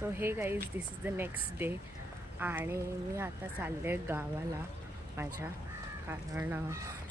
So हे guys, this is the next day आणि मी आता चालले गावाला माझ्या, कारण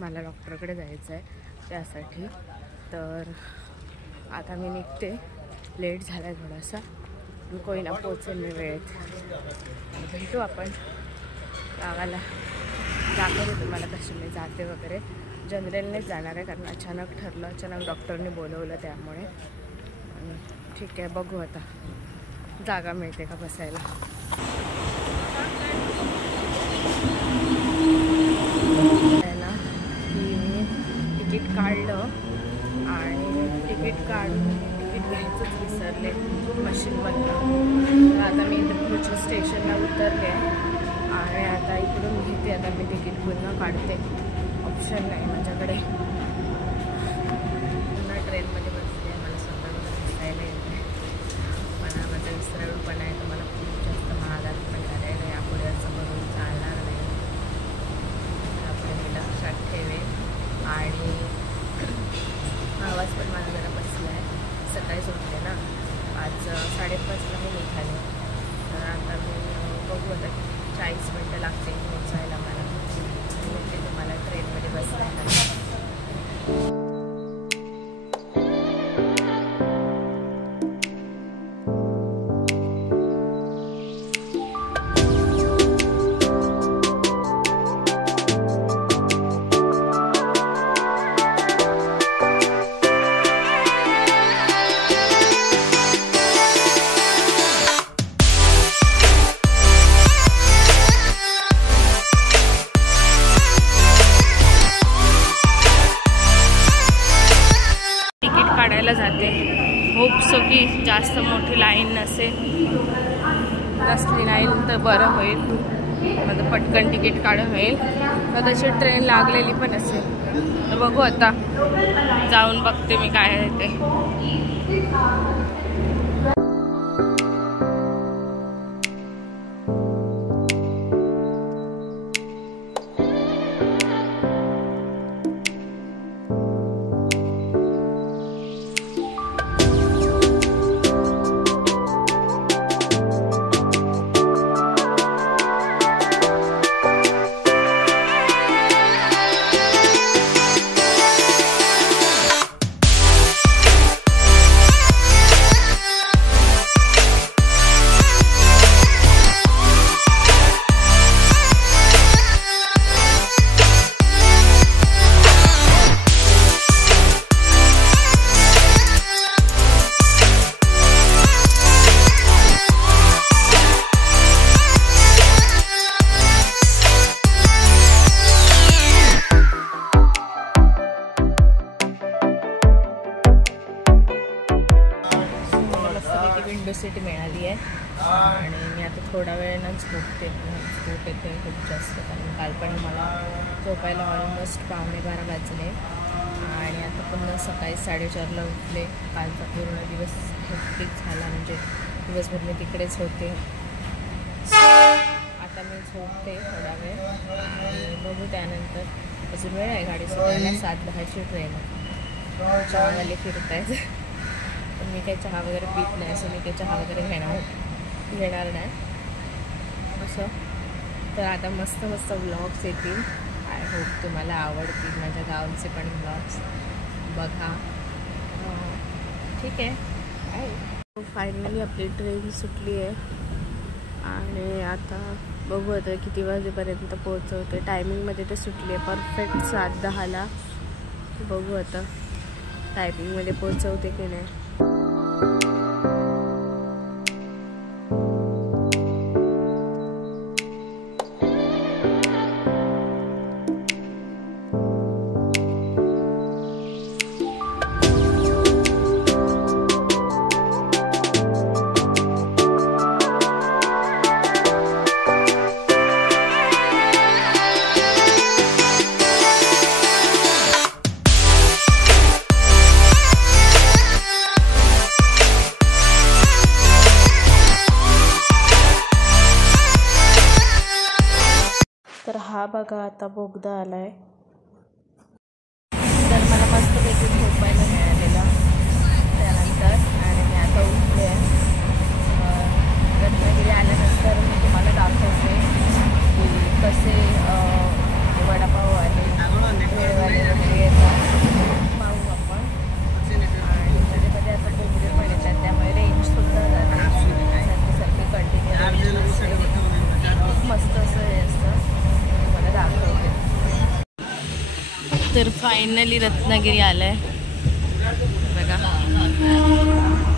मला डॉक्टरकडे जायचं आहे त्यासाठी. तर आता मी निघते, लेट झाला आहे थोडासा, कोणी ना पोचेल मी वेळेत. भेटू आपण गावाला, दाखवते तुम्हाला कशी मी जाते वगैरे. जनरलनेच जाणार आहे कारण अचानक ठरलं, अचानक डॉक्टरने बोलवलं त्यामुळे. ठीक आहे, बघू आता जागा मिळते का बसायला. आहे ना की मी तिकीट काढलं आणि तिकीट काढून तिकीट घ्यायचंच विसरले मशीनमधनं. तर आता मी इथे पुढच्या स्टेशनला उतरले आणि आता इकडून घेते. आता मी तिकीट पुन्हा काढते, ऑप्शन नाही माझ्याकडे. पुन्हा ट्रेनमध्ये बसते, मला स्वतः बसायला येते. मला माझा विसराळूपणा आहे तो मला खूप जास्त महागात पडणार आहे. यापुढे असं करून चालणार नाही, यापुढे मी लक्षात ठेवेन. आणि आवाज पण मला जरा बसला आहे. सकाळी सुटले ना, आज 5:30ला मी निघाले. तर आता मी बघू, आता 40 मिनटं लागते पोचायला मला. मी तुम्हाला ट्रेनमध्ये बसवायला. काढायला जाते. होप सो की जास्त मोठी लाईन नसेल, नसली लाईन तर बरं होईल, माझं पटकन तिकीट काढून होईल. कदाचित ट्रेन लागलेली पण असेल, तर बघू आता, जाऊन बघते मी काय आहे ते. विंडो सीट मिळाली आहे आणि मी आता थोडा वेळानं झोप येते खूप जास्त, कारण काल पण मला झोपायला ऑलमोस्ट 11:15 वाजले आणि आता पुन्हा सकाळी 4:30ला उठले. कालचा पूर्ण दिवस हेक्टिक झाला, म्हणजे दिवसभर मी तिकडेच होते. आता मी झोपते थोडा वेळ आणि बघू त्यानंतर. अजून वेळ आहे गाडी सुटायला, 7:10ची ट्रेन आहे. चहावाले फिरत आहेत, पण मी काही चहा वगैरे पीत नाही, असं मी काही चहा वगैरे घेणार नाही असं. तर आता मस्त मस्त व्लॉग्स येतील. आय होप तुम्हाला आवडतील माझ्या गावचे पण व्लॉग्स बघा. ठीक आहे. फायनली आपली ट्रेन सुटली आहे आणि आता बघू आता किती वाजेपर्यंत पोहोचवते. टायमिंगमध्ये ते सुटली आहे परफेक्ट 7:10ला. बघू आता टायमिंगमध्ये पोहोचवते की नाही. तर हा बघा आता बोगदा आलाय. तर मला मस्तपैकी झोपायला मिळालेला त्यानंतर आणि तर फायनली रत्नागिरी आलंय बघा,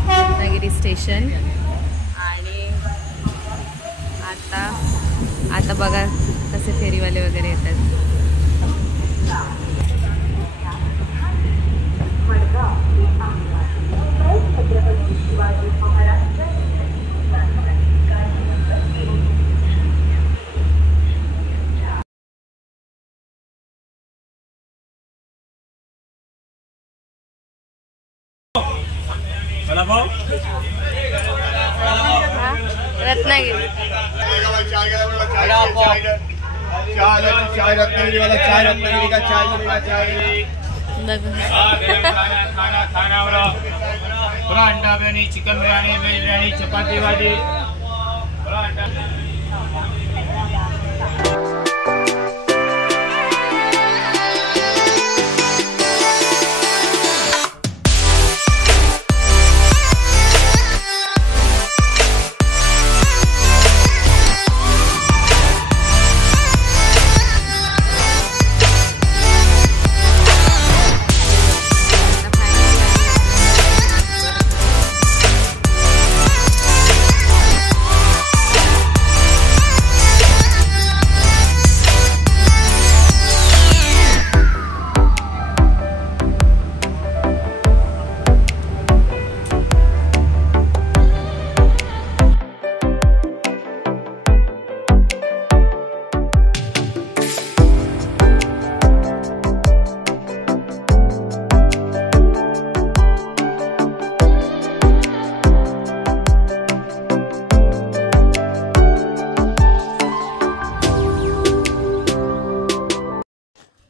रत्नागिरी स्टेशन. आणि आता बघा कसे फेरीवाले वगैरे येतात. रत्नागिरी अंडा बिर्याणी, चिकन बिर्याणी, वेज बिर्याणी, चपाती भाजी.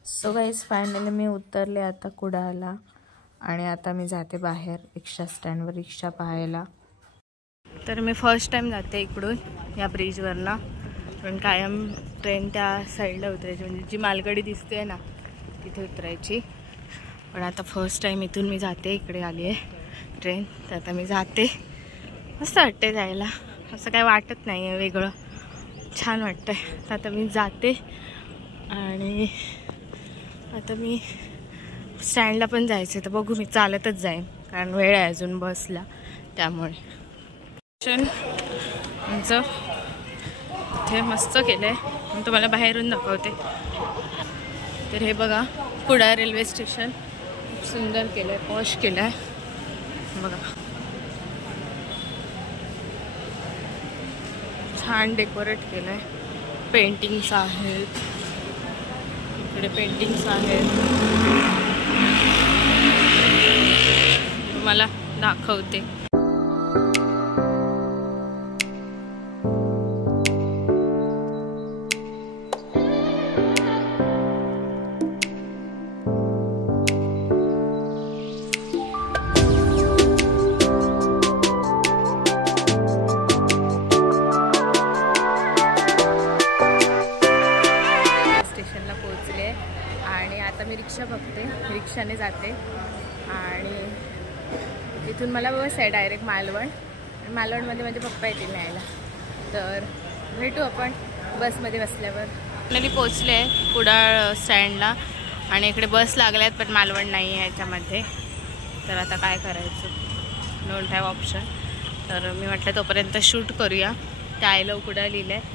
सो गाईज फायनली मी उतरले आता कुडाळला आणि आता मी जाते बाहेर रिक्षा स्टँडवर रिक्षा पाहायला. तर मी फर्स्ट टाइम जाते इकडून या ब्रिजवरनं, पण कायम ट्रेन त्या साईडला उतरायची, म्हणजे जी मालगाडी दिसते ना तिथे उतरायची. पण आता फर्स्ट टाइम इथून मी जाते, इकडे आली आहे ट्रेन. तर आता मी जाते, मस्त वाटते जायला, असं काय वाटत नाही आहे वेगळं, छान वाटतं आहे. तर आता मी जाते आणि आता मी स्टँडला पण जायचं, तर बघू मी चालतच जाईन कारण वेळ आहे अजून बसला, त्यामुळे. आमचं इथे मस्त केलं आहे, मी तुम्हाला बाहेरून दाखवते. तर हे बघा कुडाळ रेल्वे स्टेशन खूप सुंदर केलं आहे, पॉश केलं आहे बघा, छान डेकोरेट केलं आहे, पेंटिंग्स आहेत इकडे, पेंटिंग्स आहेत, तुम्हाला दाखवते. आणि आता मी रिक्षा बघते, रिक्षाने जाते आणि इथून मला बस आहे डायरेक्ट मालवण, आणि मालवणमध्ये माझे पप्पा येतील न्यायला. तर भेटू आपण बसमध्ये बसल्यावर. फायनली पोचले आहे कुडाळ स्टँडला आणि इकडे बस लागल्यात, पण मालवण नाही आहे याच्यामध्ये. तर आता काय करायचं, डोंट हॅव ऑप्शन. तर मी म्हटलं तोपर्यंत शूट करूया. ते आय लव्ह कुडाळ लिहिलं आहे,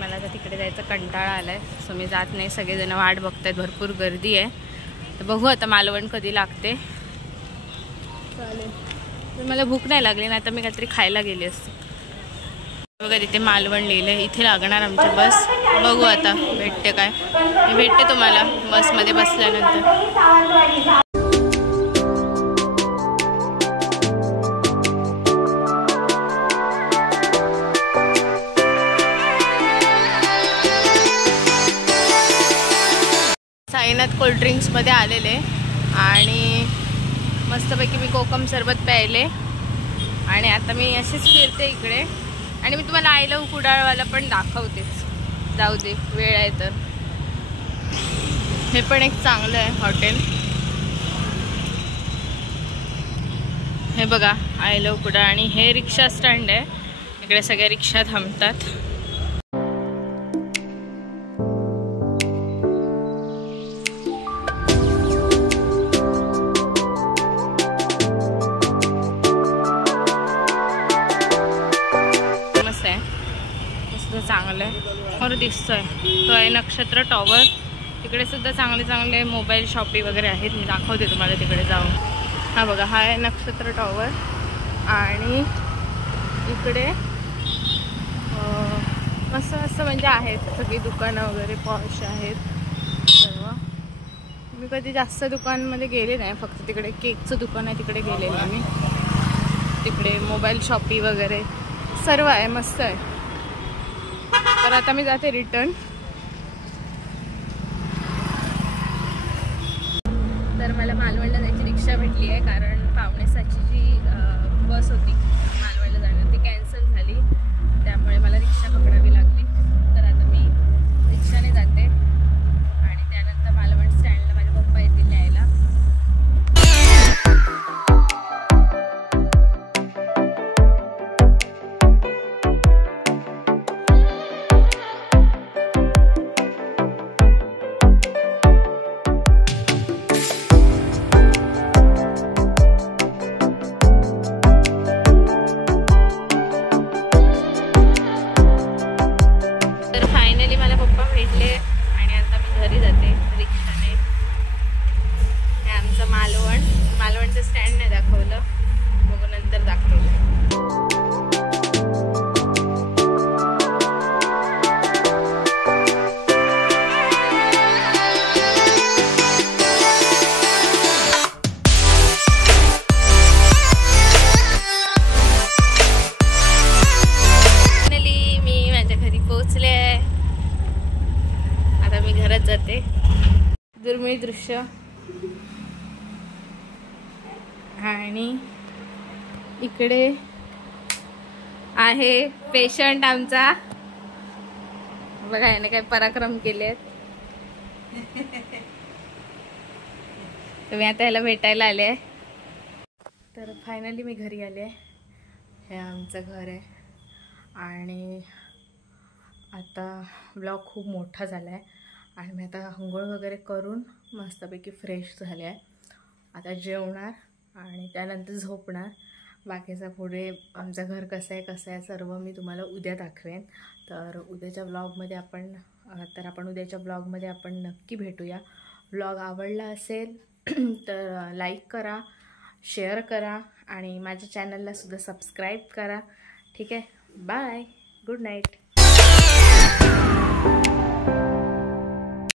मला आता तिकडे जायचं कंटाळा आला आहे, सो मी जात नाही. सगळेजण वाट बघत आहेत, भरपूर गर्दी आहे. तर बघू आता मालवण कधी लागते. चालेल, तर मला भूक नाही लागली ना, आता मी काहीतरी खायला गेली असते. बघा तिथे मालवण लिहिलं आहे, इथे लागणार आमची बस. बघू आता भेटते काय, मी भेटते तुम्हाला बसमध्ये बसल्यानंतर. साईनाथ कोल्ड्रिंक्समध्ये आलेले आणि मस्तपैकी मी कोकम सरबत प्यायले आणि आता मी असेच फिरते इकडे. आणि मी तुम्हाला आय लव्ह कुडाळवाला पण दाखवतेच, जाऊ दे वेळ आहे तर. हे पण एक चांगलं आहे हॉटेल, हे बघा आय लव्ह कुडाळ. आणि हे रिक्षा स्टँड आहे, इकडे सगळ्या रिक्षा थांबतात. चांगलं आहे और दिसतोय तो आहे नक्षत्र टॉवर. तिकडे सुद्धा चांगले चांगले मोबाईल शॉपी वगैरे आहेत. मी दाखवते तुम्हाला तिकडे जाऊन. हा बघा, हा आहे नक्षत्र टॉवर आणि इकडे असं म्हणजे आहेत सगळी दुकानं वगैरे पॉश आहेत सर्व. मी कधी जास्त दुकानमध्ये गेले नाही, फक्त तिकडे केकचं दुकान आहे तिकडे गेलेले आहे मी. तिकडे मोबाईल शॉपी वगैरे सर्व आहे, मस्त आहे. तर आता मी जाते रिटर्न. तर मला मालवणला जायची रिक्षा भेटली आहे, कारण 5:45ची जी बस होती मालवणला जाणार ती कॅन्सल झाली, त्यामुळे मला रिक्षा पकडावी लागली. तर आता मी रिक्षाने जाते आणि त्यानंतर मालवण स्टँडला माझे पप्पा येतील न्यायला. मालवणचं स्टँड नाही दाखवलं, बघू नंतर दाखवलं. फायनली मी माझ्या घरी पोहोचले. आता मी घरात जाते. दुर्मिळ दृश्य आणि इकडे आहे पेशंट आमचा. बघा याने काय पराक्रम केलेत. तुम्ही आता याला भेटायला आले. तर फायनली मी घरी आले. हे आमचं घर आहे आणि आता ब्लॉग खूप मोठा झाला आहे आणि मी आता अंघोळ वगैरे करून मस्तपैकी फ्रेश झाले आहे. आता जेवणार आणि त्यानंतर झोपणार. बाकीचा पुढे आमचं घर कसं आहे सर्व मी तुम्हाला उद्या दाखवेन. तर उद्याच्या ब्लॉगमध्ये आपण नक्की भेटूया. ब्लॉग आवडला असेल तर लाईक करा, शेअर करा आणि माझ्या चॅनलला सुद्धा सबस्क्राईब करा. ठीक आहे, बाय, गुड नाईट.